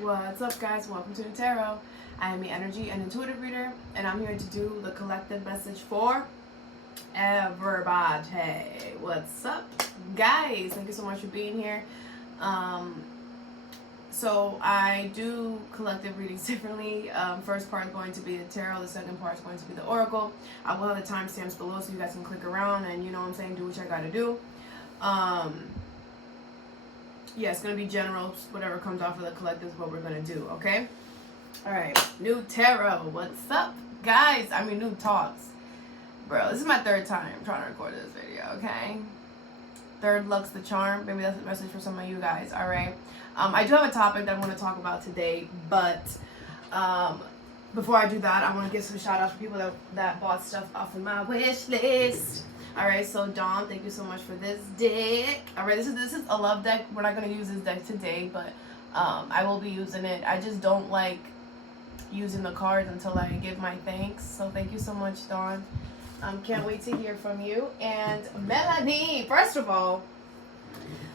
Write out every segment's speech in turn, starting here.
What's up, guys? Welcome to the Tarot. I am the energy and intuitive reader, and I'm here to do the collective message for everybody. What's up, guys? Thank you so much for being here. So I do collective readings differently. First part is going to be the tarot. The second part is going to be the oracle. I will have the timestamps below so you guys can click around and, you know what I'm saying, do what you gotta do. Yeah, it's going to be general. Whatever comes off of the collective is what we're going to do, okay? All right. New tarot. What's up, guys? I mean, new talks. Bro, this is my third time trying to record this video, okay? Third luck's the charm. Maybe that's a message for some of you guys, all right? I do have a topic that I want to talk about today, but before I do that, I want to give some shout-outs for people that bought stuff off of my wish list. All right, so Dawn, thank you so much for this deck. All right, this is a love deck. We're not going to use this deck today, but I will be using it. I just don't like using the cards until I give my thanks. So thank you so much, Dawn. Can't wait to hear from you. And Melanie, first of all,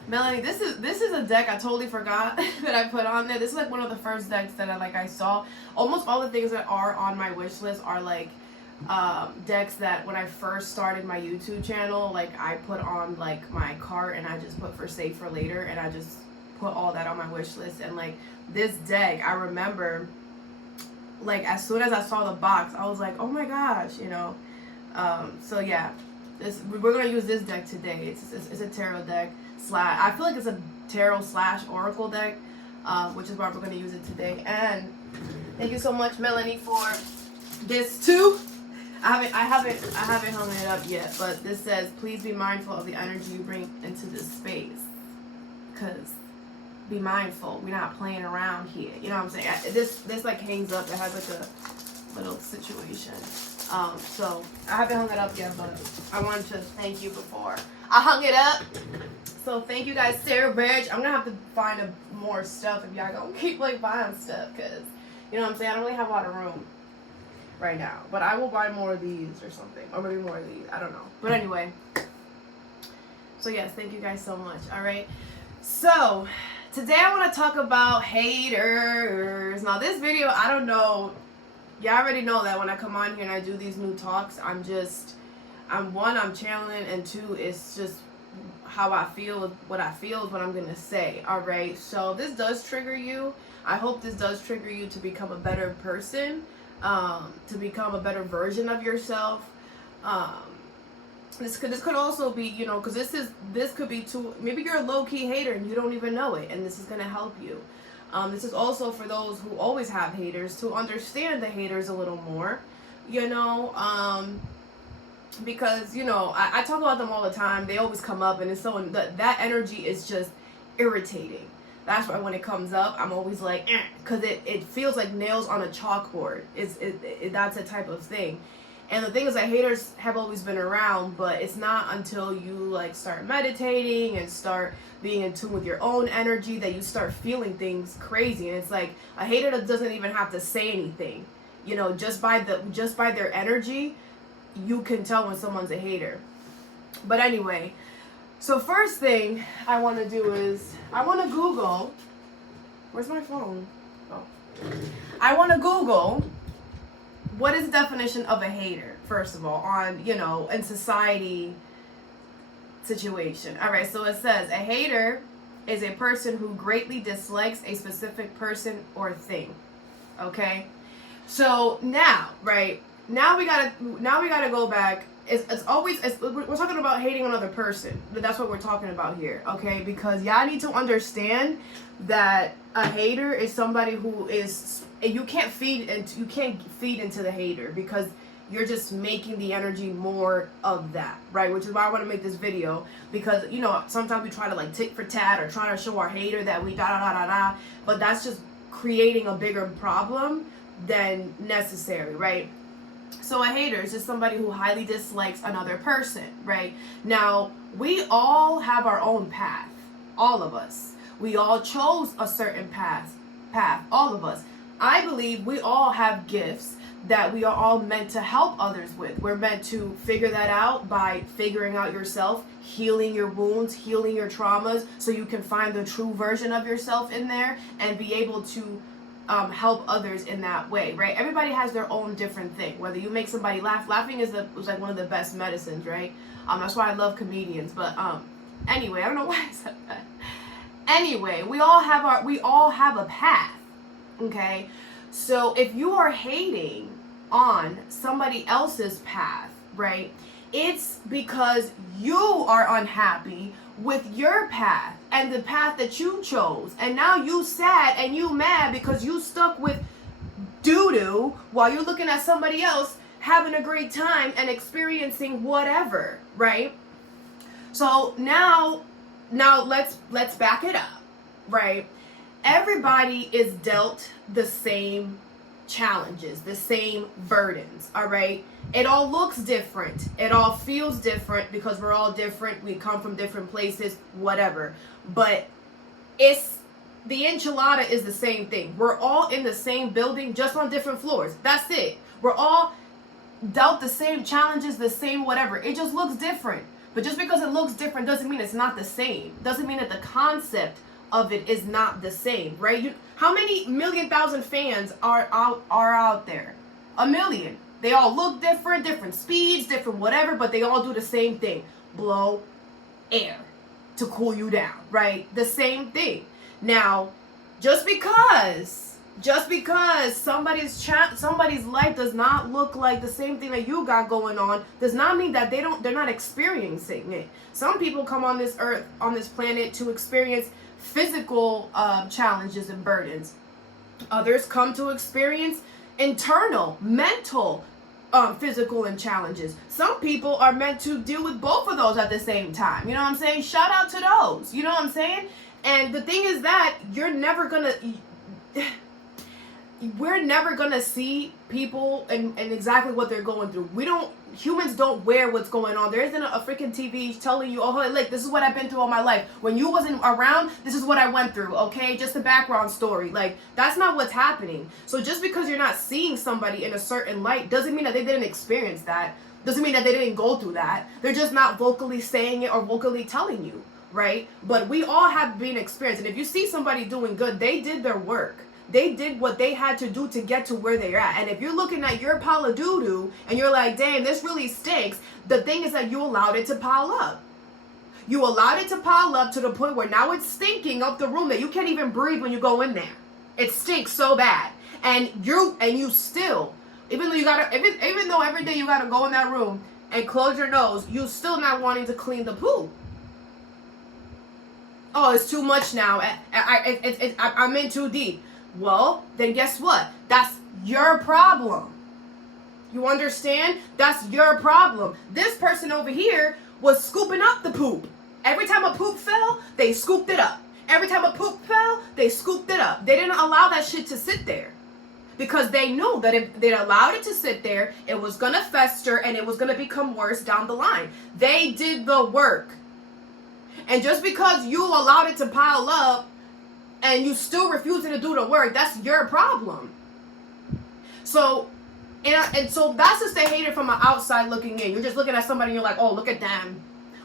Melanie, this is a deck I totally forgot that I put on there. This is like one of the first decks that I saw. Almost all the things that are on my wish list are like decks that when I first started my YouTube channel, like I put on like my cart and I just put for save for later, and I just put all that on my wish list. And like this deck, I remember like as soon as I saw the box, I was like, oh my gosh, you know. So yeah, we're gonna use this deck today. It's a tarot deck slash, I feel like it's a tarot slash oracle deck, which is why we're gonna use it today. And thank you so much, Melanie, for this too. I haven't hung it up yet, but this says, please be mindful of the energy you bring into this space. Cause be mindful. We're not playing around here. You know what I'm saying? This like hangs up. It has like a little situation. So I haven't hung it up yet, but I wanted to thank you before I hung it up. So thank you guys, Sarah Bridge. I'm gonna have to find more stuff if y'all gonna keep like buying stuff, cause you know what I'm saying, I don't really have a lot of room right now, but I will buy more of these or something, or maybe more of these, I don't know. But anyway, so yes, thank you guys so much. All right, so today I want to talk about haters. Now this video, I don't know, y'all already know that when I come on here and I do these new talks, I'm channeling, and two, it's just how I feel. What I feel is what I'm gonna say. All right, so this does trigger you. I hope this does trigger you to become a better person, to become a better version of yourself. This could also be, you know, because this could be too, maybe you're a low-key hater and you don't even know it, and this is going to help you. This is also for those who always have haters, to understand the haters a little more, you know, because, you know, I talk about them all the time. They always come up, and it's so, that energy is just irritating. That's why when it comes up, I'm always like, because it feels like nails on a chalkboard. That's a type of thing. And the thing is that haters have always been around, but it's not until you like start meditating and start being in tune with your own energy that you start feeling things crazy. And it's like a hater that doesn't even have to say anything. You know, just by their energy, you can tell when someone's a hater. But anyway, so first thing I want to do is I want to Google. Where's my phone? Oh. I want to Google what is the definition of a hater, first of all, on, you know, in society situation. All right, so it says a hater is a person who greatly dislikes a specific person or thing. Okay? So now, right? Now we gotta go back. It's always, we're talking about hating another person. That's what we're talking about here, okay? Because y'all need to understand that a hater is somebody who is, you can't feed into the hater, because you're just making the energy more of that, right? Which is why I want to make this video, because, you know, sometimes we try to like tit for tat or try to show our hater that we da, but that's just creating a bigger problem than necessary, right? So a hater is just somebody who highly dislikes another person, right? Now, we all have our own path, all of us. We all chose a certain path, all of us. I believe we all have gifts that we are all meant to help others with. We're meant to figure that out by figuring out yourself, healing your wounds, healing your traumas, so you can find the true version of yourself in there and be able to help others in that way, right? Everybody has their own different thing. Whether you make somebody laugh, laughing is like one of the best medicines, right? That's why I love comedians. But anyway, I don't know why I said that. Anyway, we all have a path, okay? So if you are hating on somebody else's path, right, it's because you are unhappy with your path and the path that you chose. And now you sad and you mad because you stuck with doo-doo while you're looking at somebody else having a great time and experiencing whatever, right? So now let's back it up, right? Everybody is dealt the same challenges, the same burdens, all right? It all looks different. It all feels different because we're all different. We come from different places, whatever. But it's the enchilada is the same thing. We're all in the same building, just on different floors. That's it. We're all dealt the same challenges, the same whatever. It just looks different. But just because it looks different doesn't mean it's not the same. Doesn't mean that the concept of it is not the same, right? How many thousand fans are out there? 1 million. They all look different, different speeds, different whatever, but they all do the same thing. Blow air to cool you down, right? The same thing. Now, just because somebody's life does not look like the same thing that you got going on, does not mean that they're not experiencing it. Some people come on this earth, on this planet, to experience physical challenges and burdens. Others come to experience internal, mental, physical and challenges. Some people are meant to deal with both of those at the same time. You know what I'm saying? Shout out to those. You know what I'm saying? And the thing is that we're never gonna see people and exactly what they're going through. Humans don't wear what's going on. There isn't a freaking TV telling you, oh, hey, look, this is what I've been through all my life. When you wasn't around, this is what I went through, okay? Just a background story. Like, that's not what's happening. So just because you're not seeing somebody in a certain light doesn't mean that they didn't experience that. Doesn't mean that they didn't go through that. They're just not vocally saying it or vocally telling you, right? But we all have been experienced. And if you see somebody doing good, they did their work. They did what they had to do to get to where they're at. And if you're looking at your pile of doo-doo and you're like, damn, this really stinks, the thing is that you allowed it to pile up. You allowed it to pile up to the point where now it's stinking up the room that you can't even breathe when you go in there. It stinks so bad. And you still, even though every day you gotta go in that room and close your nose, you still not wanting to clean the poop. Oh, it's too much now. I'm in too deep. Well, then guess what? That's your problem. You understand? That's your problem. This person over here was scooping up the poop. Every time a poop fell, they scooped it up. Every time a poop fell, they scooped it up. They didn't allow that shit to sit there. Because they knew that if they allowed it to sit there, it was going to fester and it was going to become worse down the line. They did the work. And just because you allowed it to pile up, and you still refusing to do the work, that's your problem. So, and so that's just a hater from an outside looking in. You're just looking at somebody and you're like, oh, look at them.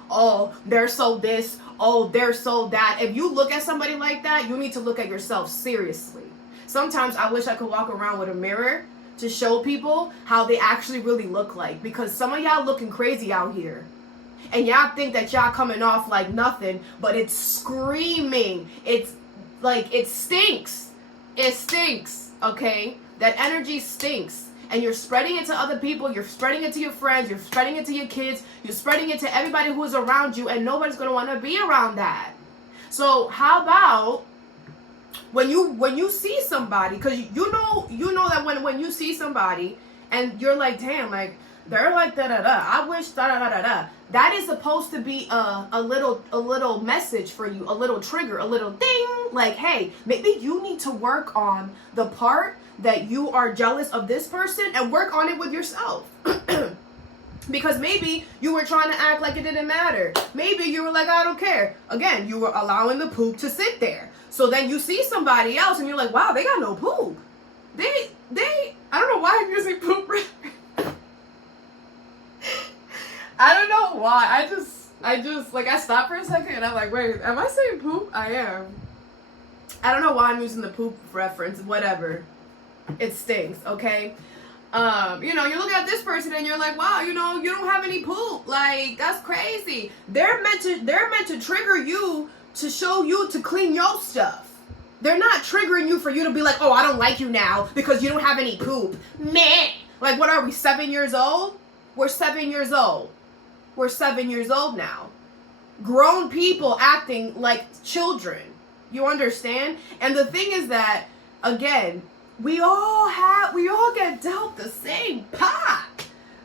Oh, they're so this. Oh, they're so that. If you look at somebody like that, you need to look at yourself seriously. Sometimes I wish I could walk around with a mirror to show people how they actually really look like. Because some of y'all looking crazy out here. And y'all think that y'all coming off like nothing, but it's screaming. It's like, it stinks. It stinks, okay? That energy stinks. And you're spreading it to other people. You're spreading it to your friends. You're spreading it to your kids. You're spreading it to everybody who is around you. And nobody's going to want to be around that. So how about when you see somebody, because you know that when you see somebody and you're like, damn, like, they're like da-da-da. I wish da-da-da-da-da. That is supposed to be a little message for you, a little trigger, a little ding. Like, hey, maybe you need to work on the part that you are jealous of this person and work on it with yourself. Because maybe you were trying to act like it didn't matter. Maybe you were like, I don't care. Again, you were allowing the poop to sit there. So then you see somebody else and you're like, wow, they got no poop. I don't know why I'm using poop reference. I don't know why. I just, like, I stopped for a second and I'm like, wait, am I saying poop? I am. I don't know why I'm using the poop reference. Whatever. It stinks, okay? You know, you're looking at this person and you're like, wow, you know, you don't have any poop. Like, that's crazy. They're meant to trigger you to show you to clean your stuff. They're not triggering you for you to be like, oh, I don't like you now because you don't have any poop. Meh. Like, what are we, 7 years old? We're 7 years old. We're 7 years old now. Grown people acting like children. You understand? And the thing is that, again, we all get dealt the same pot.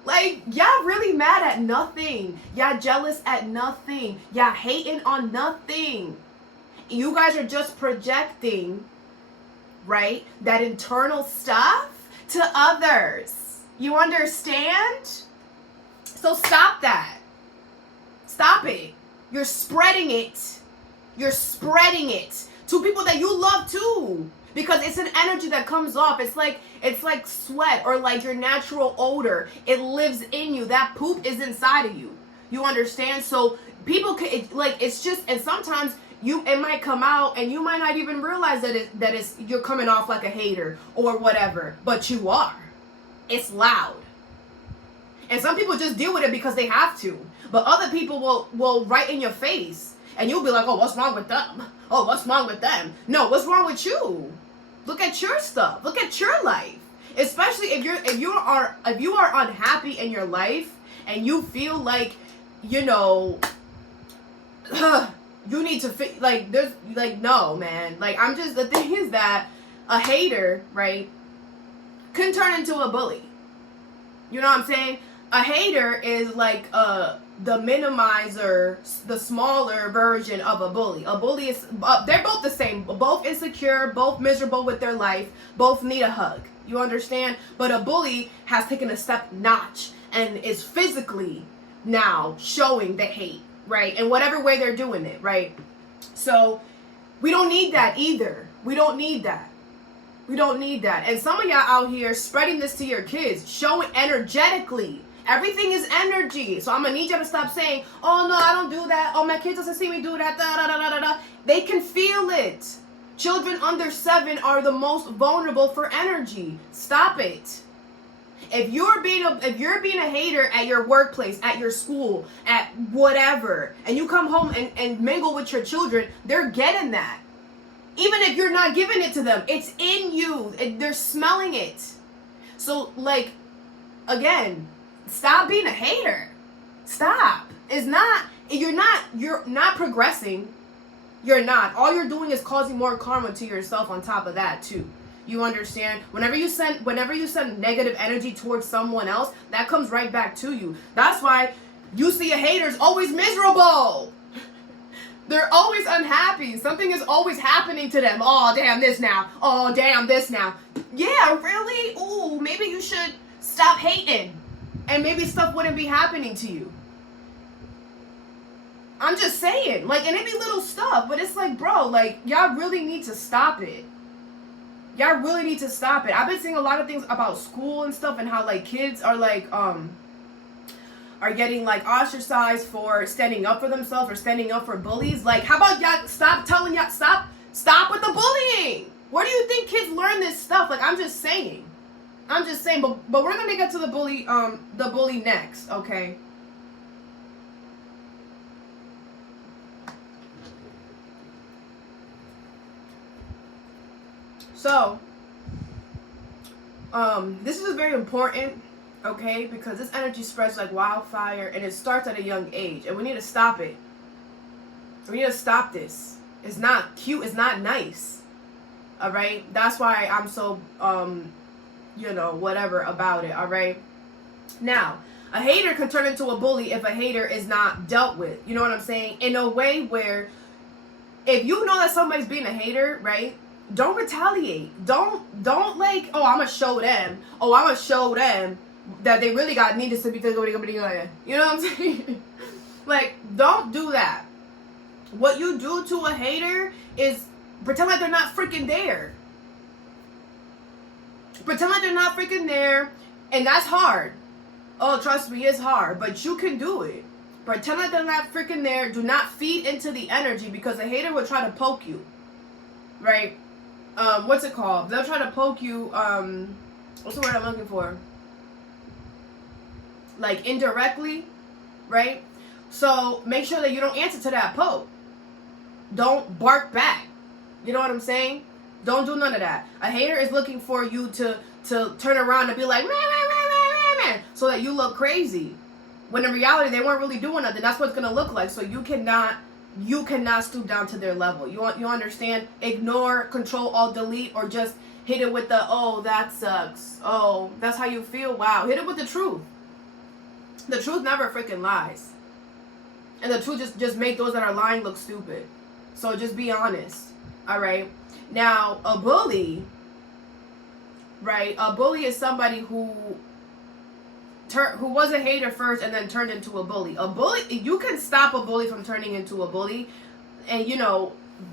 Like, y'all really mad at nothing. Y'all jealous at nothing. Y'all hating on nothing. You guys are just projecting, right, that internal stuff to others. You understand? So stop that. Stop it. You're spreading it. You're spreading it to people that you love too. Because it's an energy that comes off. It's like sweat or like your natural odor. It lives in you. That poop is inside of you. You understand? So people can, it's just, and sometimes it might come out and you might not even realize that you're coming off like a hater or whatever, but you are. It's loud. And some people just deal with it because they have to. But other people will right in your face and you'll be like, oh, what's wrong with them? Oh, what's wrong with them? No, what's wrong with you? Look at your stuff. Look at your life. Especially if you are unhappy in your life and you feel like, you know, you need to there's like, no, man. Like, the thing is that a hater, right, can turn into a bully. You know what I'm saying? A hater is like the minimizer, the smaller version of a bully. A bully is, they're both the same. Both insecure, both miserable with their life, both need a hug. You understand? But a bully has taken a step notch and is physically now showing the hate, right? In whatever way they're doing it, right? So we don't need that either. We don't need that. We don't need that. And some of y'all out here spreading this to your kids, showing energetically. Everything is energy. So I'm going to need you to stop saying, oh, no, I don't do that. Oh, my kids doesn't see me do that. Da, da, da, da, da, da. They can feel it. Children under 7 are the most vulnerable for energy. Stop it. If you're being a hater at your workplace, at your school, at whatever, and you come home and mingle with your children, they're getting that. Even if you're not giving it to them, it's in you. They're smelling it. So, like, again, stop being a hater. Stop. You're not progressing. You're not. All you're doing is causing more karma to yourself on top of that too. You understand? Whenever you send negative energy towards someone else, that comes right back to you. That's why you see a hater's always miserable. They're always unhappy. Something is always happening to them. Oh, damn this now. Oh, damn this now. Yeah, really? Ooh, maybe you should stop hating. And maybe stuff wouldn't be happening to you. I'm just saying. Like, and it be little stuff. But it's like, bro, like, y'all really need to stop it. Y'all really need to stop it. I've been seeing a lot of things about school and stuff and how, like, kids are, like, are getting, like, ostracized for standing up for themselves or standing up for bullies. Like, how about y'all stop with the bullying? Where do you think kids learn this stuff? Like, I'm just saying, but we're gonna get to the bully next, okay? So, this is very important, okay? Because this energy spreads like wildfire and it starts at a young age, and we need to stop it. We need to stop this. It's not cute. It's not nice. All right? That's why I'm so, whatever about it. All right? Now, a hater can turn into a bully if a hater is not dealt with. You know what I'm saying? In a way where if you know that somebody's being a hater, right? Don't retaliate. Don't like, oh, I'm going to show them. Oh, I'm going to show them that they really got needed to be. You know what I'm saying? Like, don't do that. What you do to a hater is pretend like they're not freaking there. Pretend like they're not freaking there. And that's hard. Oh, trust me, it's hard. But you can do it. Pretend like they're not freaking there. Do not feed into the energy, because a hater will try to poke you. Right? What's it called? They'll try to poke you, what's the word I'm looking for? Like indirectly, right? So make sure that you don't answer to that poke. Don't bark back. You know what I'm saying? Don't do none of that. A hater is looking for you to turn around and be like, man, so that you look crazy. When in reality, they weren't really doing nothing. That's what it's gonna look like. So you cannot stoop down to their level. You understand? Ignore, control, alt, delete, or just hit it with the, oh, that sucks. Oh, that's how you feel. Wow. Hit it with the truth. The truth never freaking lies. And the truth just make those that are lying look stupid. So just be honest. All right. Now, a bully, right? A bully is somebody who was a hater first and then turned into a bully. A bully, you can stop a bully from turning into a bully, and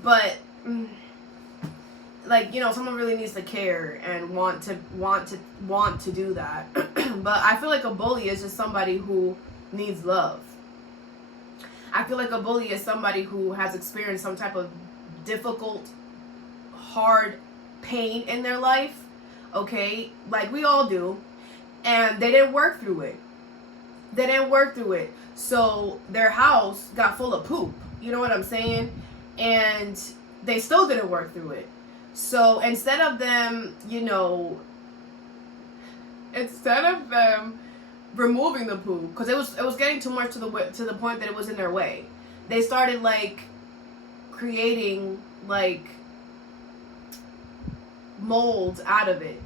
but like, someone really needs to care and want to do that. But I feel like a bully is just somebody who needs love. I feel like a bully is somebody who has experienced some type of difficult, hard pain in their life, okay? Like we all do. And they didn't work through it. So their house got full of poop. You know what I'm saying? And they still didn't work through it. So instead of them, removing the poop, because it was getting too much to the point that it was in their way, they started like creating like molds out of it.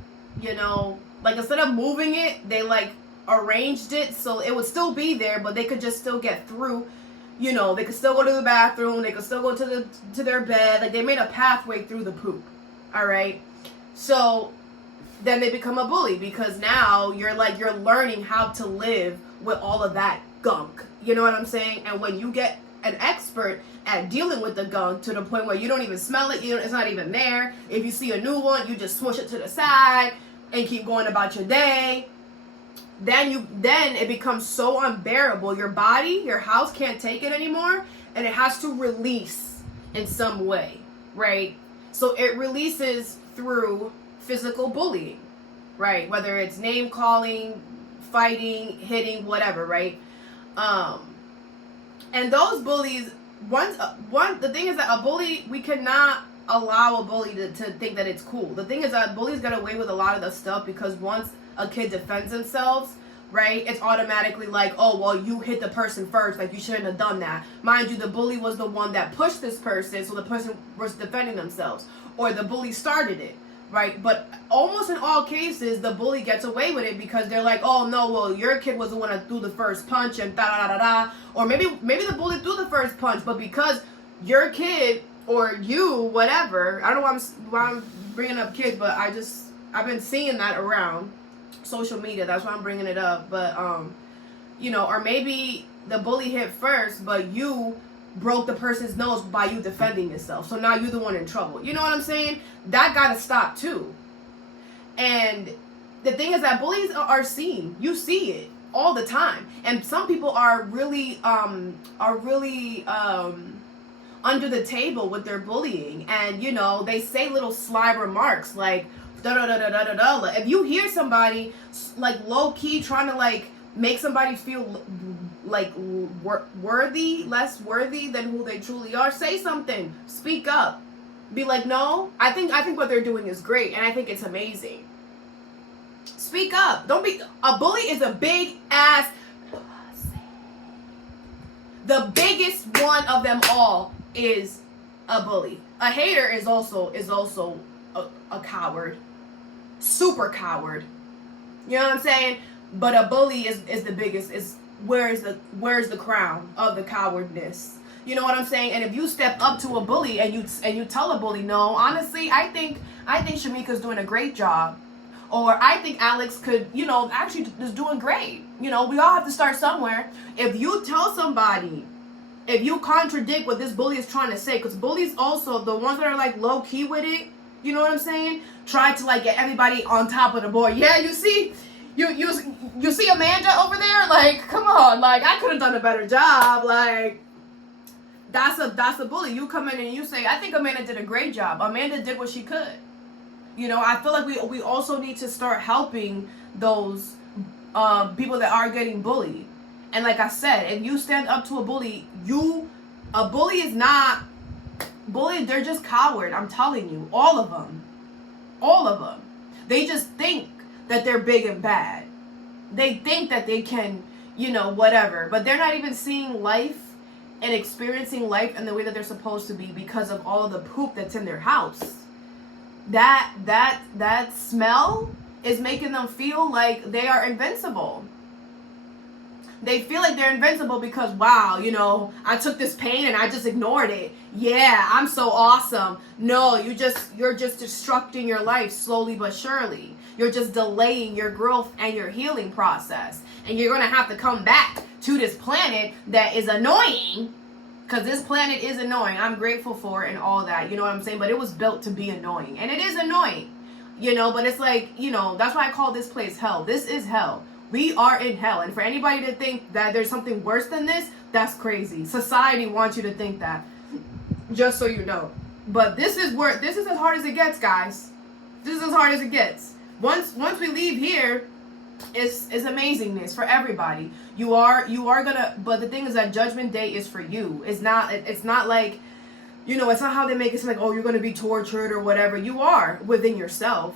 Like instead of moving it, they like arranged it so it would still be there, but they could just still get through. They could still go to the bathroom, they could still go to their bed. Like they made a pathway through the poop. All right. So then they become a bully, because now you're learning how to live with all of that gunk. You know what I'm saying? And when you get an expert at dealing with the gunk to the point where you don't even smell it, it's not even there. If you see a new one, you just smush it to the side and keep going about your day. Then it becomes so unbearable. Your body, your house can't take it anymore, and it has to release in some way, right? So it releases through physical bullying, right? Whether it's name calling, fighting, hitting, whatever, right? And those bullies, the thing is that a bully, we cannot allow a bully to think that it's cool. The thing is that bullies get away with a lot of the stuff because once a kid defends themselves, right, it's automatically like, oh, well, you hit the person first, like you shouldn't have done that. Mind you, the bully was the one that pushed this person, so the person was defending themselves, or the bully started it, right? But almost in all cases, the bully gets away with it because they're like, oh no, well, your kid was the one that threw the first punch and da da da da, or maybe the bully threw the first punch, but because your kid or you, whatever, I don't know why I'm bringing up kids, but I've been seeing that around social media. That's why I'm bringing it up. But or maybe the bully hit first, but you broke the person's nose by you defending yourself, so now you're the one in trouble. You know what I'm saying? That gotta stop too. And the thing is that bullies are seen. You see it all the time, and some people are really under the table with their bullying, and they say little sly remarks like da da da da da da da. If you hear somebody like low key trying to like make somebody feel like less worthy than who they truly are, say something. Speak up. Be like, no, I think what they're doing is great, and I think it's amazing. Speak up. Don't be a bully. Is a big ass pussy. The biggest one of them all is a bully. A hater is also a coward. Super coward. You know what I'm saying? But a bully is the biggest. Is where's the crown of the cowardness? You know what I'm saying? And if you step up to a bully and you tell a bully, no, honestly, I think Shamika's doing a great job, or I think Alex could, actually is doing great. We all have to start somewhere. If you tell somebody, if you contradict what this bully is trying to say, because bullies also, the ones that are like low key with it, You know what I'm saying? Try to like get everybody on top of the board. Yeah, you see Amanda over there? Like, come on, like I could have done a better job. Like, that's a bully. You come in and you say, I think Amanda did a great job. Amanda did what she could. You know, I feel like we also need to start helping those people that are getting bullied. And like I said, if you stand up to a bully, a bully is not bully. They're just coward. I'm telling you, all of them. They just think that they're big and bad. They think that they can, whatever. But they're not even seeing life and experiencing life in the way that they're supposed to be because of all of the poop that's in their house. That smell is making them feel like they are invincible. They feel like they're invincible because, wow, I took this pain and I just ignored it. Yeah, I'm so awesome. No, you're just destructing your life slowly but surely. You're just delaying your growth and your healing process. And you're going to have to come back to this planet that is annoying, because this planet is annoying. I'm grateful for it and all that. You know what I'm saying? But it was built to be annoying. And it is annoying. But it's like, that's why I call this place hell. This is hell. We are in hell. And for anybody to think that there's something worse than this, that's crazy. Society wants you to think that. Just so you know. But this is as hard as it gets, guys. This is as hard as it gets. Once we leave here, it's amazingness for everybody. You are gonna, but the thing is that Judgment Day is for you. It's not like, it's not how they make it seem like, oh, you're gonna be tortured or whatever. You are within yourself.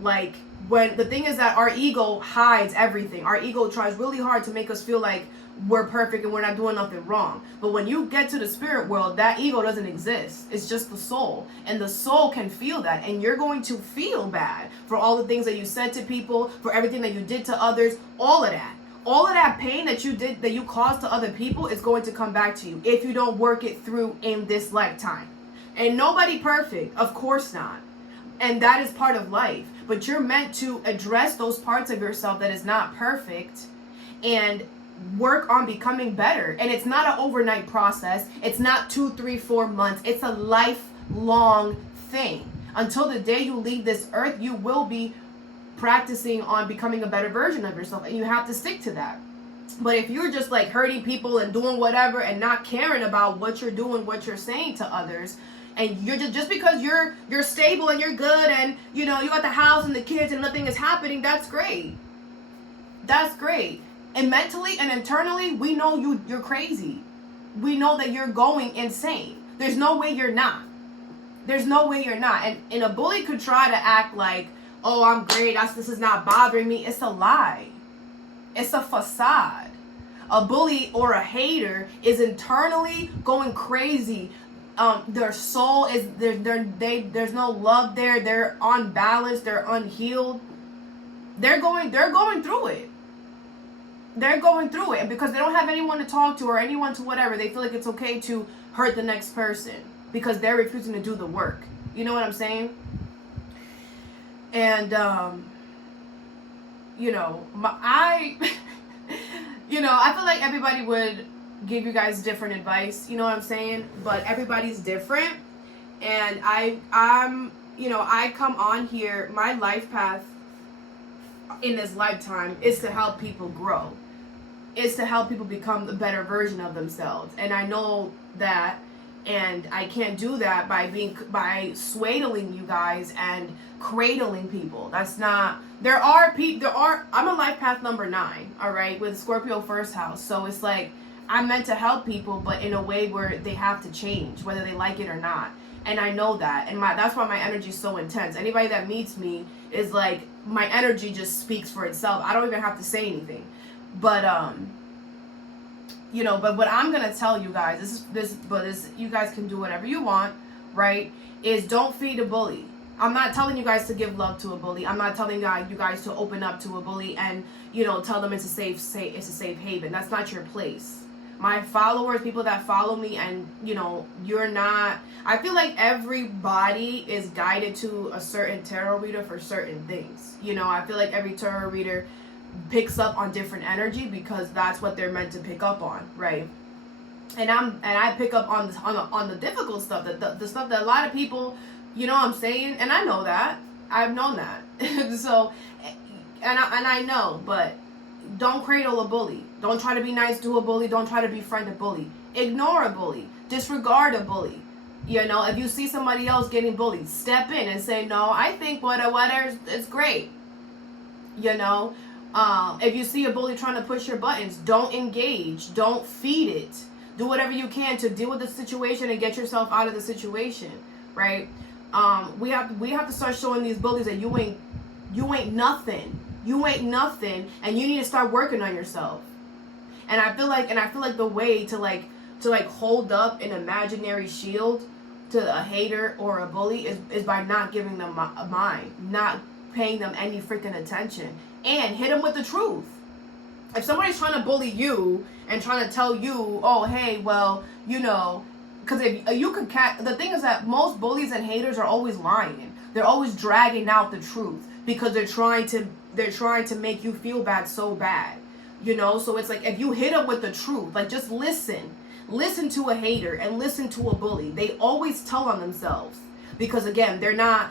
Like, when the thing is that our ego hides everything. Our ego tries really hard to make us feel like we're perfect and we're not doing nothing wrong. But when you get to the spirit world, that ego doesn't exist. It's just the soul. And the soul can feel that. And you're going to feel bad for all the things that you said to people, for everything that you did to others, all of that. All of that pain that you did, that you caused to other people, is going to come back to you if you don't work it through in this lifetime. And nobody perfect, of course not. And that is part of life. But you're meant to address those parts of yourself that is not perfect and work on becoming better. And it's not an overnight process. It's not 2, 3, 4 months. It's a lifelong thing. Until the day you leave this earth, you will be practicing on becoming a better version of yourself. And you have to stick to that. But if you're just like hurting people and doing whatever and not caring about what you're doing, what you're saying to others, and you're just because you're stable and you're good and you got the house and the kids and nothing is happening, that's great. That's great. And mentally and internally, we know you're crazy. We know that you're going insane. There's no way you're not. There's no way you're not. And a bully could try to act like, oh, I'm great, this is not bothering me. It's a lie. It's a facade. A bully or a hater is internally going crazy. Their soul is there's no love there. They're unbalanced. They're unhealed. They're going through it. They're going through it, and because they don't have anyone to talk to or anyone to whatever, they feel like it's okay to hurt the next person because they're refusing to do the work. You know what I'm saying? And I feel like everybody would give you guys different advice, you know what I'm saying? But everybody's different. And I come on here, my life path in this lifetime is to help people grow. Is to help people become the better version of themselves. And I know that, and I can't do that by swaddling you guys and cradling people. That's not, I'm a life path number 9, all right, with Scorpio first house. So it's like, I'm meant to help people, but in a way where they have to change, whether they like it or not. And I know that. And that's why my energy is so intense. Anybody that meets me is like, my energy just speaks for itself. I don't even have to say anything. But, but what I'm going to tell you guys, you guys can do whatever you want, right? Is don't feed a bully. I'm not telling you guys to give love to a bully. I'm not telling you guys to open up to a bully and, tell them it's a safe haven. That's not your place. My followers, people that follow me, and you're not, I feel like everybody is guided to a certain tarot reader for certain things. I feel like every tarot reader picks up on different energy because that's what they're meant to pick up on, right? And I pick up on the difficult stuff, the stuff that a lot of people You know what I'm saying? And I know that. I've known that. So, and I know, but don't cradle a bully. Don't try to be nice to a bully. Don't try to befriend a bully. Ignore a bully. Disregard a bully. You know, if you see somebody else getting bullied, step in and say, no, I think whatever is great. You know, if you see a bully trying to push your buttons, don't engage. Don't feed it. Do whatever you can to deal with the situation and get yourself out of the situation, right? We have to start showing these bullies that you ain't nothing. You ain't nothing, and you need to start working on yourself. And I feel like the way to hold up an imaginary shield to a hater or a bully is by not giving them a mind, not paying them any freaking attention, and hit them with the truth. If somebody's trying to bully you and trying to tell you, oh, hey, well, you know, because if you could the thing is that most bullies and haters are always lying. They're always dragging out the truth because they're trying to make you feel bad so bad, you know. So it's like, if you hit them with the truth, like, just listen to a hater and listen to a bully. They always tell on themselves because, again, they're not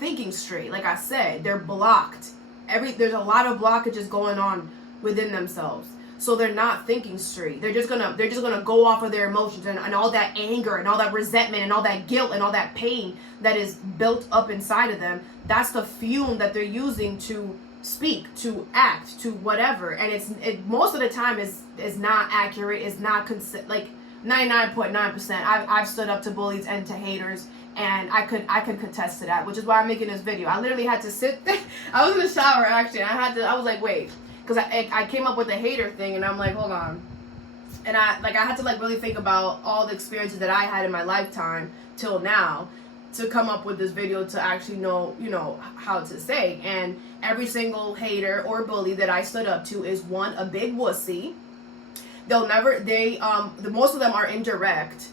thinking straight. Like I said, they're blocked. There's a lot of blockages going on within themselves. So they're not thinking straight. They're just gonna go off of their emotions and all that anger and all that resentment and all that guilt and all that pain that is built up inside of them. That's the fume that they're using to speak, to act, to whatever. And it most of the time is not accurate. It's not like 99.9%. I've stood up to bullies and to haters, and I could contest to that, which is why I'm making this video. I literally had to sit there. I was in the shower actually. I was like, wait. Because I came up with the hater thing, and I'm like, hold on. And I had to really think about all the experiences that I had in my lifetime till now to come up with this video to actually know, you know, how to say. And every single hater or bully that I stood up to is, one, a big wussy. Most of them are indirect,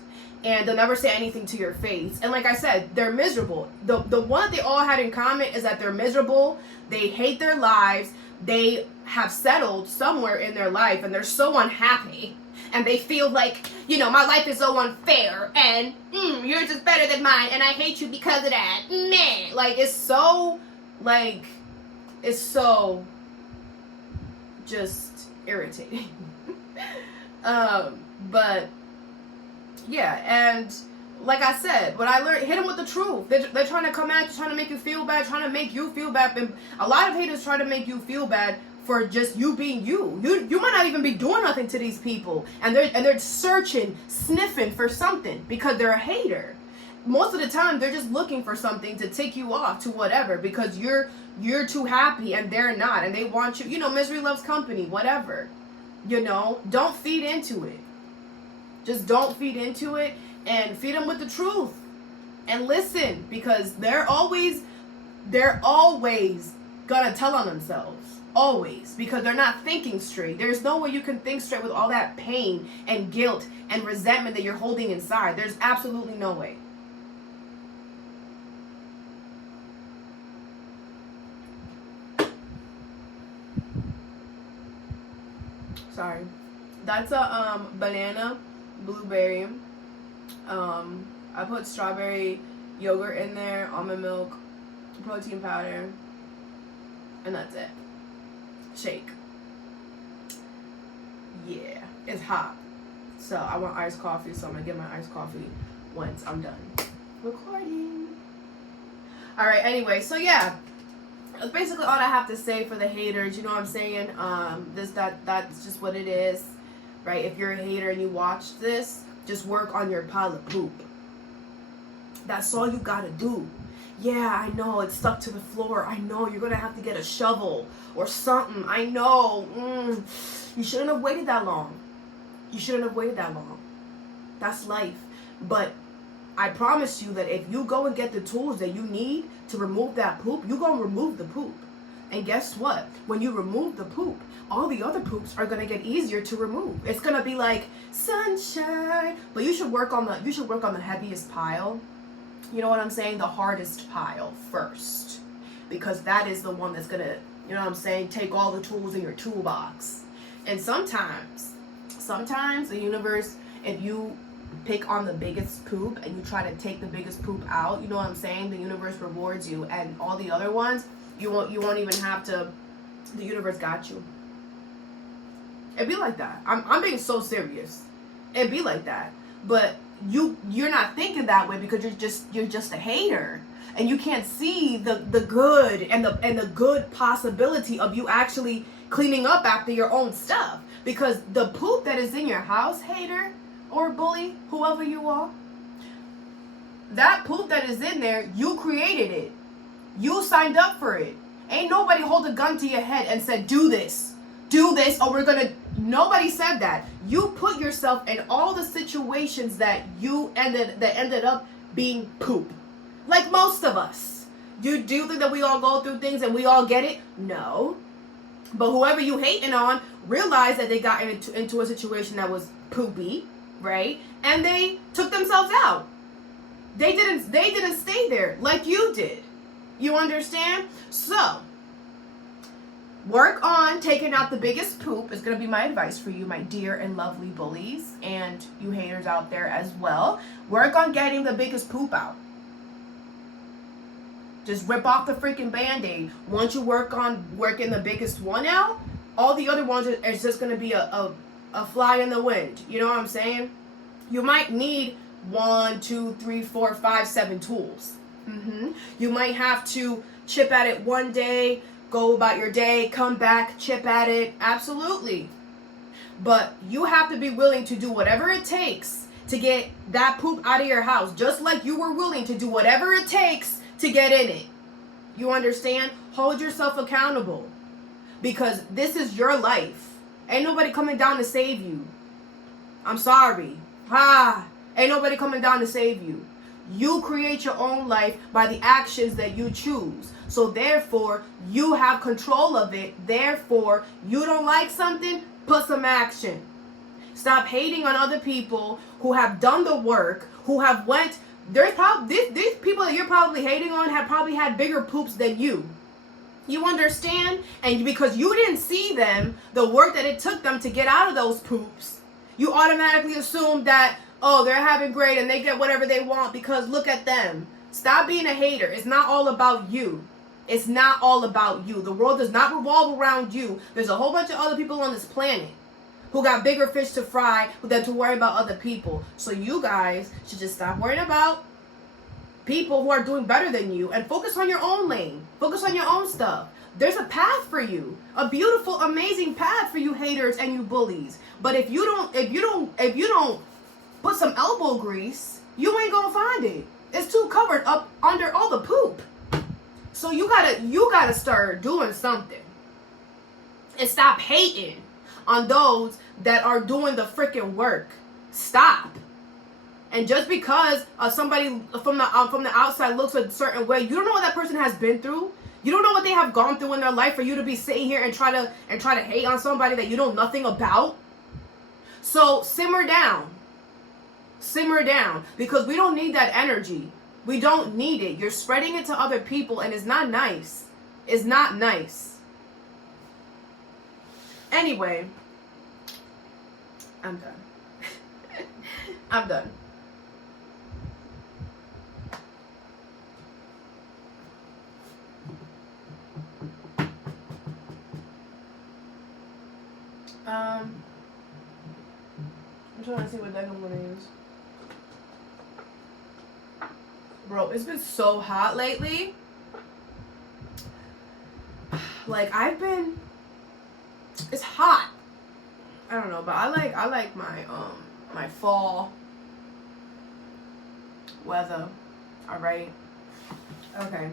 and they'll never say anything to your face. And like I said, they're miserable. The one that they all had in common is that they're miserable. They hate their lives. They have settled somewhere in their life, and they're so unhappy, and they feel like, you know, my life is so unfair, and yours is better than mine, and I hate you because of that. Meh. Like, it's so just irritating. But yeah, and like I said, what I learned, hit them with the truth. They're trying to come at you, trying to make you feel bad, trying to make you feel bad. And a lot of haters try to make you feel bad for just you being you. You might not even be doing nothing to these people, and they're searching, sniffing for something because they're a hater. Most of the time, they're just looking for something to take you off to whatever because you're too happy and they're not, and they want you. You know, misery loves company. Whatever. You know, don't feed into it. Just don't feed into it. And feed them with the truth, and listen, because they're always gonna tell on themselves, always, because they're not thinking straight. There's no way you can think straight with all that pain and guilt and resentment that you're holding inside. There's absolutely no way. Sorry, that's a banana, blueberry. I put strawberry yogurt in there, almond milk, protein powder, and that's it. Shake. Yeah, it's hot. So I want iced coffee, so I'm gonna get my iced coffee once I'm done recording. Alright, anyway, so yeah. That's basically all I have to say for the haters, you know what I'm saying? That's just what it is. Right? If you're a hater and you watch this, just work on your pile of poop. That's all you gotta do. Yeah, I know, it's stuck to the floor. I know, you're gonna have to get a shovel or something. I know. You shouldn't have waited that long. You shouldn't have waited that long. That's life. But I promise you that if you go and get the tools that you need to remove that poop, you're gonna remove the poop. And guess what? When you remove the poop, all the other poops are gonna get easier to remove. It's gonna be like sunshine. But you should work on the heaviest pile. You know what I'm saying? The hardest pile first. Because that is the one that's gonna, you know what I'm saying, take all the tools in your toolbox. And sometimes the universe, if you pick on the biggest poop and you try to take the biggest poop out, you know what I'm saying? The universe rewards you, and all the other ones, you won't even have to. The universe got you. It'd be like that. I'm being so serious. It'd be like that. But you're not thinking that way because you're just a hater. And you can't see the good and the good possibility of you actually cleaning up after your own stuff. Because the poop that is in your house, hater or bully, whoever you are, that poop that is in there, you created it. You signed up for it. Ain't nobody hold a gun to your head and said, do this, or we're gonna. Nobody said that. You put yourself in all the situations that ended up being poop. Like most of us. Do you think that we all go through things and we all get it? No. But whoever you hating on realized that they got into a situation that was poopy, right? And they took themselves out. They didn't stay there like you did. You understand? So, work on taking out the biggest poop is going to be my advice for you, my dear and lovely bullies, and you haters out there as well. Work on getting the biggest poop out. Just rip off the freaking Band-Aid. Once you work on working the biggest one out, all the other ones are just going to be a fly in the wind. You know what I'm saying? You might need 1, 2, 3, 4, 5, 7 tools. You might have to chip at it one day, go about your day, come back, chip at it. Absolutely. But you have to be willing to do whatever it takes to get that poop out of your house, just like you were willing to do whatever it takes to get in it. You understand? Hold yourself accountable, because this is your life. Ain't nobody coming down to save you. I'm sorry. Ain't nobody coming down to save you. You create your own life by the actions that you choose. So therefore, you have control of it. Therefore, you don't like something, put some action. Stop hating on other people who have done the work, who have went. There's probably these people that you're probably hating on have probably had bigger poops than you. You understand? And because you didn't see them, the work that it took them to get out of those poops, you automatically assume that, oh, they're having great and they get whatever they want because look at them. Stop being a hater. It's not all about you. It's not all about you. The world does not revolve around you. There's a whole bunch of other people on this planet who got bigger fish to fry than to worry about other people. So you guys should just stop worrying about people who are doing better than you and focus on your own lane. Focus on your own stuff. There's a path for you. A beautiful, amazing path for you haters and you bullies. But if you don't put some elbow grease, you ain't gonna find it. It's too covered up under all the poop. So you gotta start doing something. And stop hating on those that are doing the freaking work. Stop. And just because somebody from the outside looks a certain way, you don't know what that person has been through. You don't know what they have gone through in their life for you to be sitting here and try to hate on somebody that you know nothing about. So simmer down. Simmer down, because we don't need that energy. We don't need it. You're spreading it to other people and it's not nice. It's not nice. Anyway, I'm done. I'm done. I'm trying to see what deck I'm gonna use. Bro, it's been so hot lately. Like it's hot. I don't know, but I like my fall weather. All right. Okay.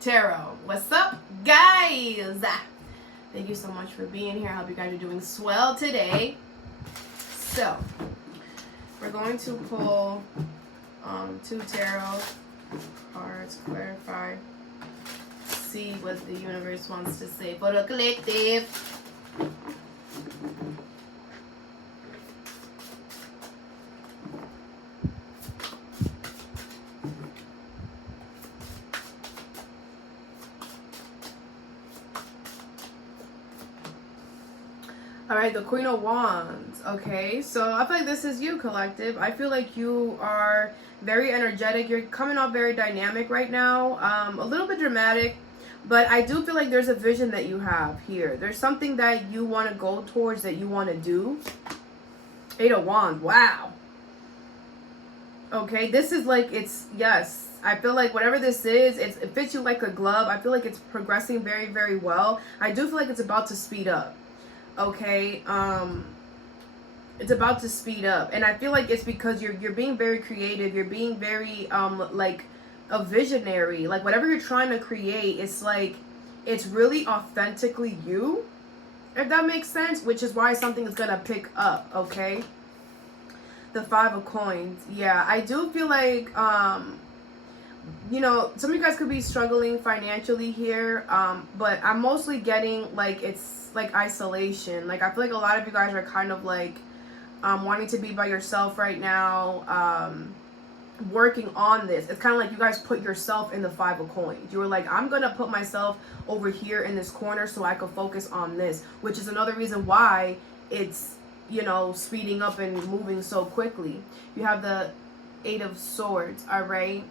Tarot, what's up, guys? Thank you so much for being here. I hope you guys are doing swell today. So, we're going to pull 2 tarot cards, clarify, see what the universe wants to say for the collective. All right, the Queen of Wands. Okay, so I feel like this is you, collective. I feel like you are very energetic. You're coming off very dynamic right now. A little bit dramatic, but I do feel like there's a vision that you have here. There's something that you want to go towards, that you want to do. Eight of Wands. Wow. Okay, this is like, it's, yes. I feel like whatever this is, it fits you like a glove. I feel like it's progressing very, very well. I do feel like it's about to speed up. Okay, it's about to speed up, and I feel like it's because you're being very creative. You're being very like a visionary. Like whatever you're trying to create, it's like it's really authentically you, if that makes sense, which is why something is gonna pick up. Okay, the Five of Coins. Yeah, I do feel like you know, some of you guys could be struggling financially here, but I'm mostly getting like it's like isolation. Like I feel like a lot of you guys are kind of like wanting to be by yourself right now, working on this. It's kind of like you guys put yourself in the Five of Coins. You were like, I'm gonna put myself over here in this corner so I can focus on this, which is another reason why it's, you know, speeding up and moving so quickly. You have the Eight of Swords. All right,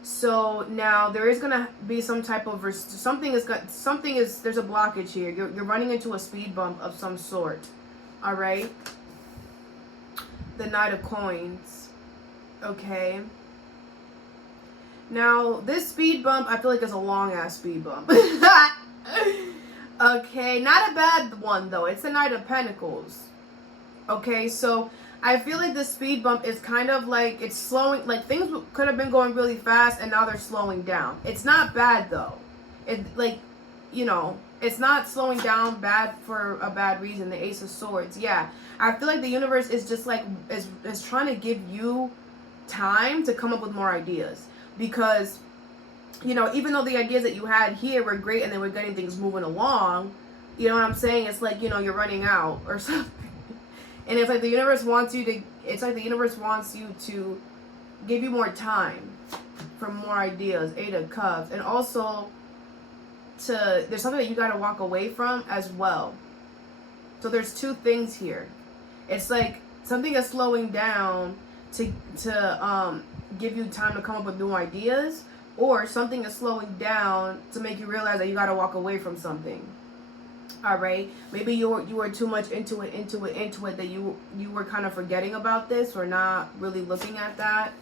so now there is gonna be some type of there's a blockage here. You're running into a speed bump of some sort. All right, the Knight of Coins. Okay, now this speed bump I feel like is a long ass speed bump. Okay, not a bad one though. It's the Knight of Pentacles. Okay, so I feel like the speed bump is kind of like it's slowing, like things could have been going really fast and now they're slowing down. It's not bad though. It, like, you know, it's not slowing down bad for a bad reason. The Ace of Swords. Yeah, I feel like the universe is just like is trying to give you time to come up with more ideas, because, you know, even though the ideas that you had here were great and they were getting things moving along, you know what I'm saying? It's like, you know, you're running out or something. And it's like the universe wants you to, it's like the universe wants you to give you more time for more ideas. Eight of Cups. And also there's something that you got to walk away from as well. So there's two things here. It's like something is slowing down to give you time to come up with new ideas, or something is slowing down to make you realize that you got to walk away from something. All right, maybe you were too much into it that you were kind of forgetting about this or not really looking at that.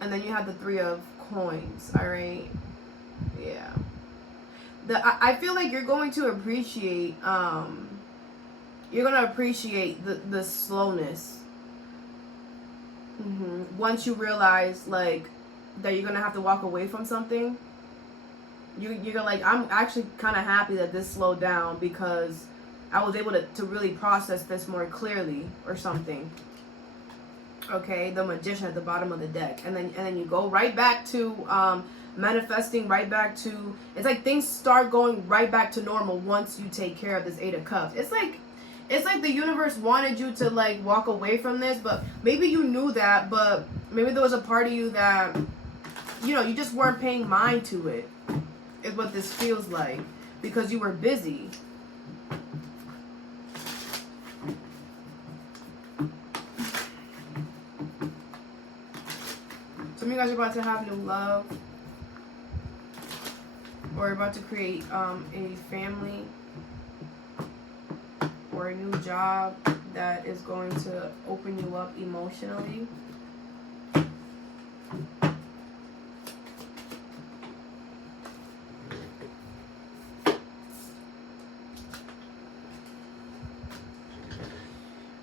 And then you have the Three of Coins. All right, yeah. I feel like you're going to appreciate the slowness. Once you realize like that you're gonna have to walk away from something. You're like, I'm actually kind of happy that this slowed down because I was able to really process this more clearly or something. Okay, the Magician at the bottom of the deck. And then you go right back to manifesting, right back to, it's like things start going right back to normal once you take care of this Eight of Cups. It's like the universe wanted you to like walk away from this, but maybe you knew that, but maybe there was a part of you that, you know, you just weren't paying mind to it. Is what this feels like, because you were busy. Some of you guys are about to have new love, or about to create a family or a new job that is going to open you up emotionally.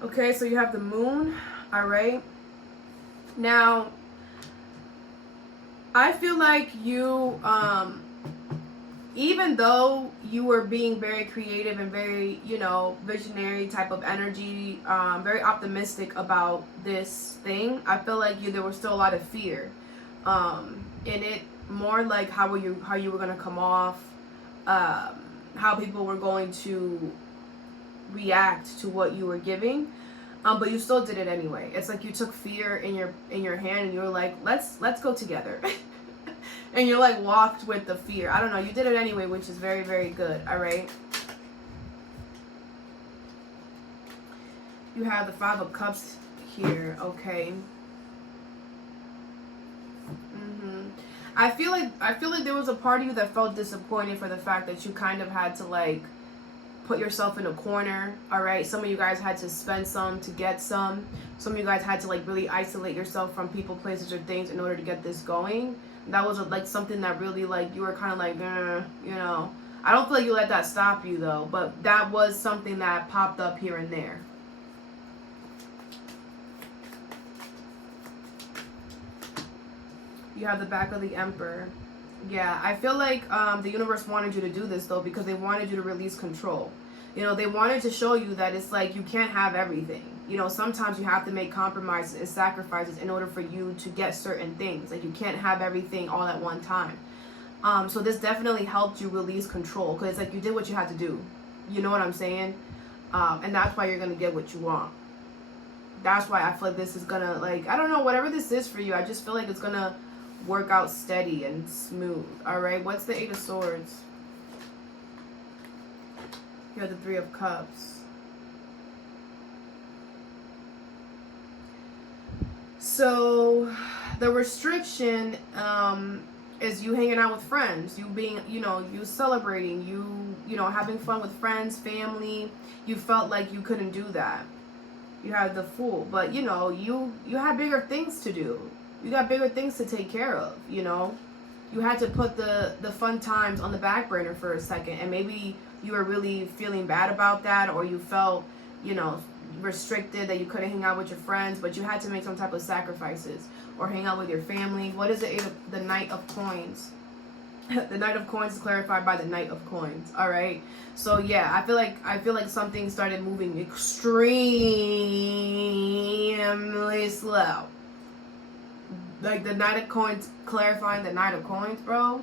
Okay, so you have the Moon. All right. Now, I feel like you, even though you were being very creative and very, you know, visionary type of energy, very optimistic about this thing, I feel like there was still a lot of fear in it. More like how you were going to come off, how people were going to react to what you were giving, but you still did it anyway. It's like you took fear in your hand and you were like, let's go together. And you like walked with the fear. I don't know, you did it anyway, which is very, very good. All right, You have the Five of Cups here, okay. I feel like there was a part of you that felt disappointed for the fact that you kind of had to like put yourself in a corner, all right? Some of you guys had to spend some to get some. Some of you guys had to like really isolate yourself from people, places, or things in order to get this going. That was like something that really like you were kind of like, you know. I don't feel like you let that stop you though, but that was something that popped up here and there. You have the back of the Emperor. Yeah, I feel like the universe wanted you to do this though, because they wanted you to release control. You know, they wanted to show you that it's like you can't have everything. You know, sometimes you have to make compromises and sacrifices in order for you to get certain things. Like you can't have everything all at one time. So this definitely helped you release control, because it's like you did what you had to do. You know what I'm saying? And that's why you're going to get what you want. That's why I feel like this is going to, like, I don't know, whatever this is for you, I just feel like it's going to work out steady and smooth. All right, what's the Eight of Swords? You have the Three of Cups. So the restriction is you hanging out with friends, you being, you know, you celebrating, you know, having fun with friends, family. You felt like you couldn't do that. You had the Fool, but you know, you had bigger things to do. You got bigger things to take care of, you know. You had to put the fun times on the back burner for a second, and maybe you were really feeling bad about that, or you felt, you know, restricted that you couldn't hang out with your friends, but you had to make some type of sacrifices or hang out with your family. What is the Knight of Coins? The Knight of Coins is clarified by the Knight of Coins. All right. So yeah, I feel like something started moving extremely slow. Like the Knight of Coins clarifying the Knight of Coins, bro.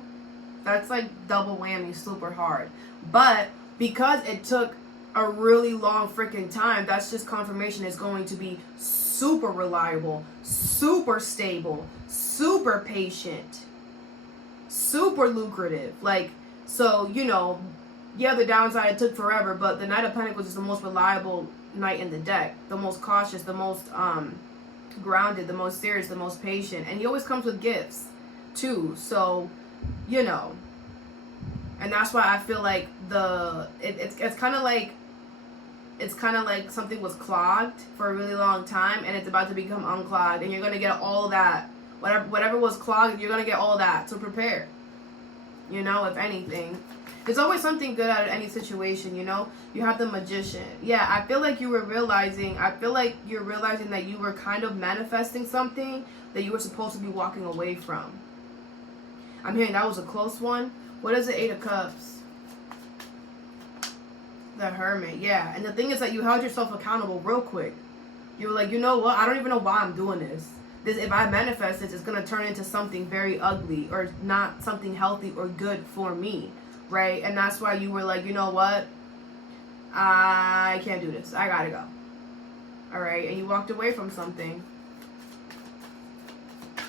That's like double whammy, super hard. But because it took a really long freaking time, that's just confirmation it's going to be super reliable, super stable, super patient, super lucrative. Like, so, you know, yeah, the downside, it took forever, but the Knight of Pentacles is the most reliable knight in the deck, the most cautious, the most grounded, the most serious, the most patient, and he always comes with gifts too. So, you know, and that's why I feel like it's kind of like something was clogged for a really long time, and it's about to become unclogged, and you're gonna get all that, whatever was clogged, you're gonna get all that. So prepare. You know, if anything, there's always something good out of any situation. You know, you have the Magician. Yeah, I feel like you're realizing that you were kind of manifesting something that you were supposed to be walking away from. I'm hearing that was a close one. What is the Eight of Cups? The Hermit. Yeah, and the thing is that you held yourself accountable real quick. You were like, you know what? I don't even know why I'm doing this. If I manifest this, it's going to turn into something very ugly or not something healthy or good for me, right? And that's why you were like, you know what? I can't do this. I got to go. All right? And you walked away from something.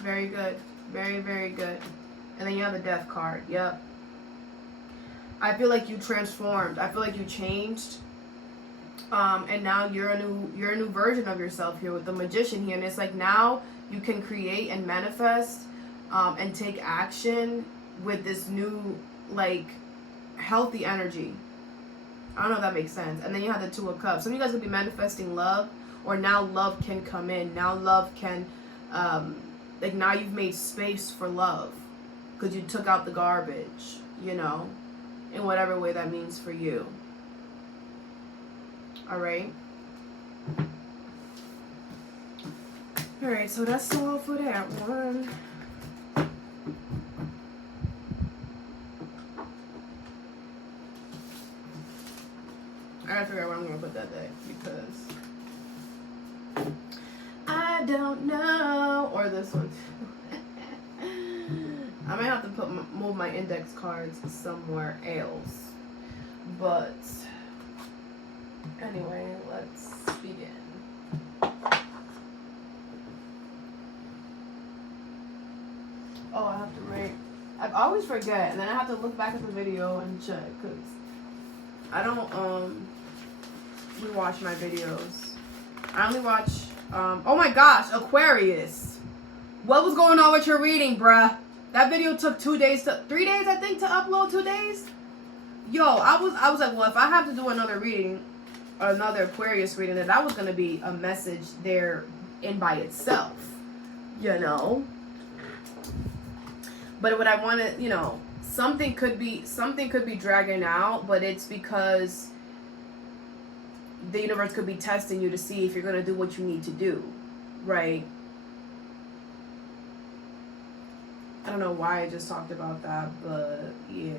Very good. Very, very good. And then you have the Death card. Yep. I feel like you transformed. I feel like you changed. And now you're a new version of yourself here with the Magician here. And it's like now you can create and manifest and take action with this new, like, healthy energy. I don't know if that makes sense. And then you have the Two of Cups. Some of you guys will be manifesting love, or now love can come in. Now love can, like, now you've made space for love because you took out the garbage, you know, in whatever way that means for you. All right. All right, so that's all for that one. I gotta figure out where I'm gonna put that day because I don't know. Or this one too. I might have to move my index cards somewhere else. But anyway, let's begin. Oh, I have to write. I always forget, and then I have to look back at the video and check, because I don't rewatch my videos. I only watch, oh my gosh, Aquarius. What was going on with your reading, bruh? That video took 3 days, I think, to upload. 2 days? Yo, I was like, well, if I have to do another reading, another Aquarius reading, then that was going to be a message there in by itself, you know? But what I want to, you know, something could be dragging out, but it's because the universe could be testing you to see if you're going to do what you need to do, right? I don't know why I just talked about that, but yeah.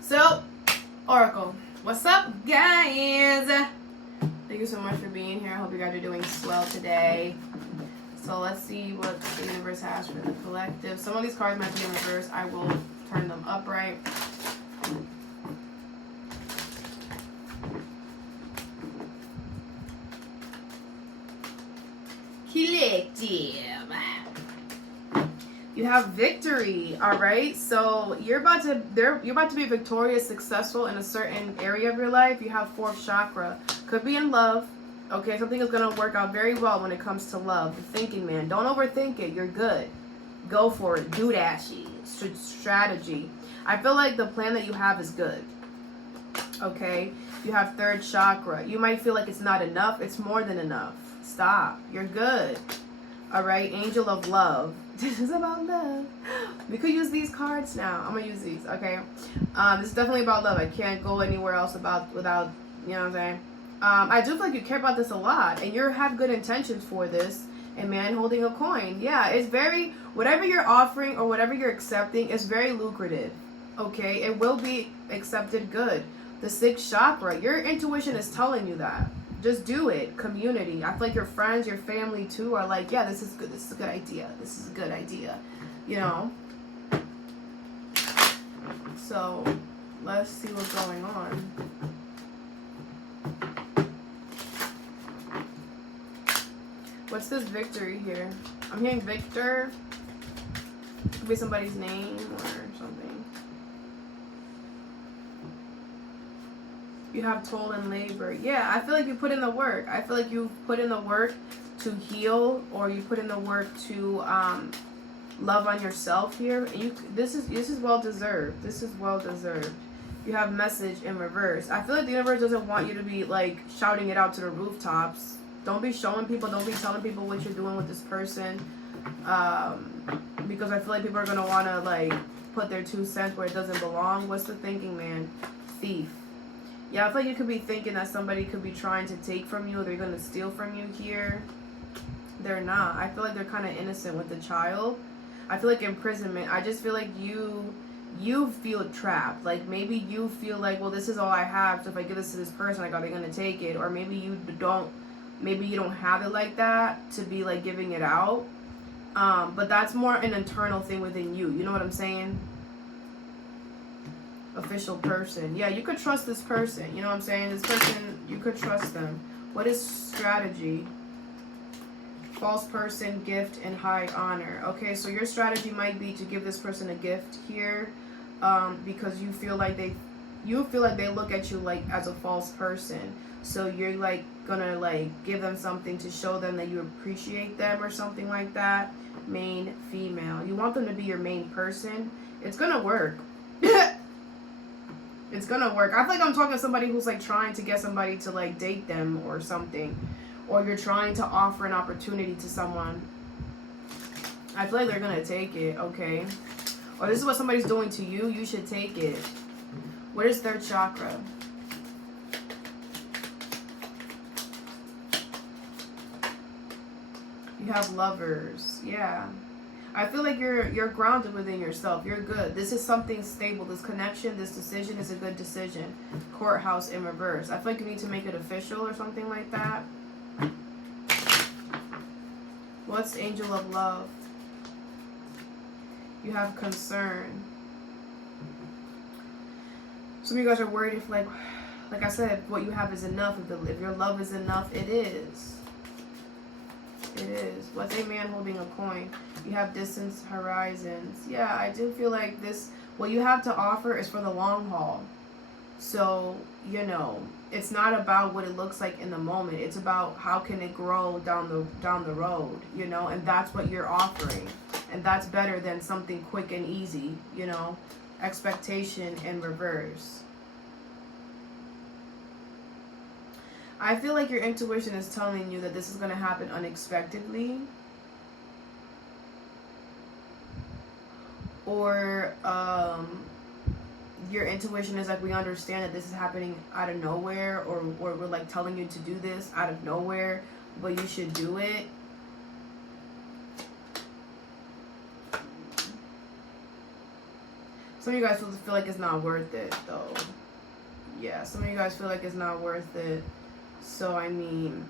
So, Oracle, what's up, guys? Thank you so much for being here. I hope you guys are doing swell today. So let's see what the universe has for the collective. Some of these cards might be in reverse. I will turn them upright. Collective. You have victory, all right? So you're about to be victorious, successful in a certain area of your life. You have 4th chakra. Could be in love. Okay, something is going to work out very well when it comes to love. The thinking, man. Don't overthink it. You're good. Go for it. Do that shit. Strategy. I feel like the plan that you have is good. Okay? You have 3rd chakra. You might feel like it's not enough. It's more than enough. Stop. You're good. All right? Angel of love. This is about love. We could use these cards now. I'm gonna use these, okay? This is definitely about love. I can't go anywhere else without, you know what I'm saying? I do feel like you care about this a lot, and you have good intentions for this. A man holding a coin. Yeah, it's very, whatever you're offering or whatever you're accepting is very lucrative, okay? It will be accepted good. The 6th chakra, your intuition is telling you that. Just do it. Community. I feel like your friends, your family too are like, yeah, this is good. This is a good idea. This is a good idea. You know? So, let's see what's going on. What's this victory here? I'm hearing Victor. Could be somebody's name or something. You have toil and labor. Yeah, I feel like you put in the work. I feel like you put in the work to heal, or you put in the work to love on yourself here. This is well deserved. This is well deserved. You have message in reverse. I feel like the universe doesn't want you to be like shouting it out to the rooftops. Don't be showing people. Don't be telling people what you're doing with this person, because I feel like people are gonna want to like put their 2 cents where it doesn't belong. What's the thinking, man? Thief. Yeah, I feel like you could be thinking that somebody could be trying to take from you, or they're going to steal from you here. They're not. I feel like they're kind of innocent with the child. I feel like imprisonment. I just feel like you feel trapped. Like maybe you feel like, well, this is all I have, so if I give this to this person, like, are they going to take it? Or maybe you don't have it like that to be like giving it out. But that's more an internal thing within you. You know what I'm saying? Official person. Yeah, you could trust this person. You know what I'm saying? This person, you could trust them. What is strategy? False person, gift, and high honor. Okay, so your strategy might be to give this person a gift here, because you feel like they look at you like as a false person. So you're like gonna like give them something to show them that you appreciate them or something like that. Main female. You want them to be your main person. It's gonna work. It's gonna work. I feel like I'm talking to somebody who's like trying to get somebody to like date them or something. Or you're trying to offer an opportunity to someone. I feel like they're gonna take it, okay? Or this is what somebody's doing to you, you should take it. What is 3rd chakra? You have lovers. Yeah. I feel like you're grounded within yourself. You're good. This is something stable. This connection, this decision is a good decision. Courthouse in reverse. I feel like you need to make it official or something like that. What's Angel of Love? You have concern. Some of you guys are worried if, like I said, what you have is enough. If your love is enough, it is. It is. What's a man holding a coin? You have distance horizons. Yeah, I do feel like this, what you have to offer is for the long haul. So, you know, it's not about what it looks like in the moment. It's about how can it grow down the road, you know, and that's what you're offering. And that's better than something quick and easy, you know. Expectation in reverse. I feel like your intuition is telling you that this is going to happen unexpectedly. Or your intuition is like, we understand that this is happening out of nowhere, or we're like telling you to do this out of nowhere, but you should do it. Some of you guys feel like it's not worth it, though. Yeah, some of you guys feel like it's not worth it. So, I mean,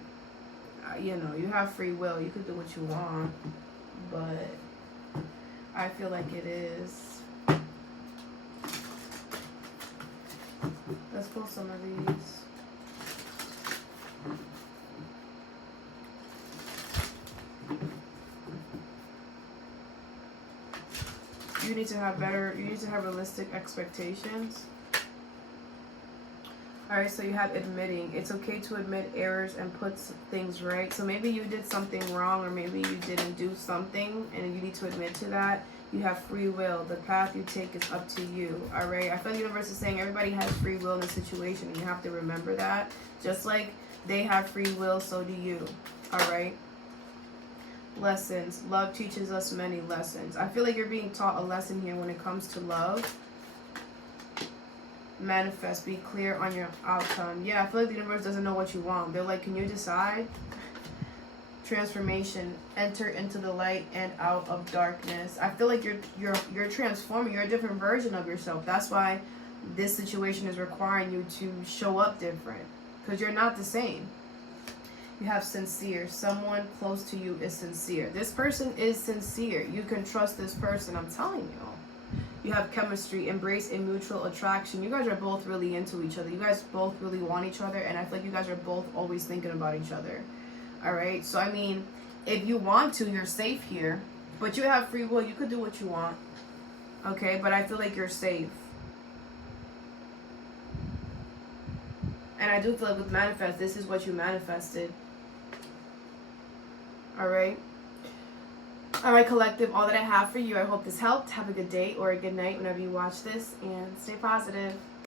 you know, you have free will. You could do what you want. But I feel like it is. Let's pull some of these. You need to have realistic expectations. Alright, so you have admitting. It's okay to admit errors and put things right. So maybe you did something wrong, or maybe you didn't do something, and you need to admit to that. You have free will. The path you take is up to you. Alright, I feel the universe is saying everybody has free will in this situation, and you have to remember that. Just like they have free will, so do you. Alright? Lessons. Love teaches us many lessons. I feel like you're being taught a lesson here when it comes to love. Manifest. Be clear on your outcome. Yeah, I feel like the universe doesn't know what you want. They're like, can you decide? Transformation. Enter into the light and out of darkness. I feel like you're transforming. You're a different version of yourself. That's why this situation is requiring you to show up different, because you're not the same. You have sincere. Someone close to you is sincere. This person is sincere. You can trust this person. I'm telling you. You have chemistry. Embrace a mutual attraction. You guys are both really into each other. You guys both really want each other. And I feel like you guys are both always thinking about each other. Alright? So, I mean, if you want to, you're safe here. But you have free will. You could do what you want. Okay? But I feel like you're safe. And I do feel like with manifest, this is what you manifested. Alright? Alright, collective, all that I have for you. I hope this helped. Have a good day or a good night whenever you watch this. And stay positive.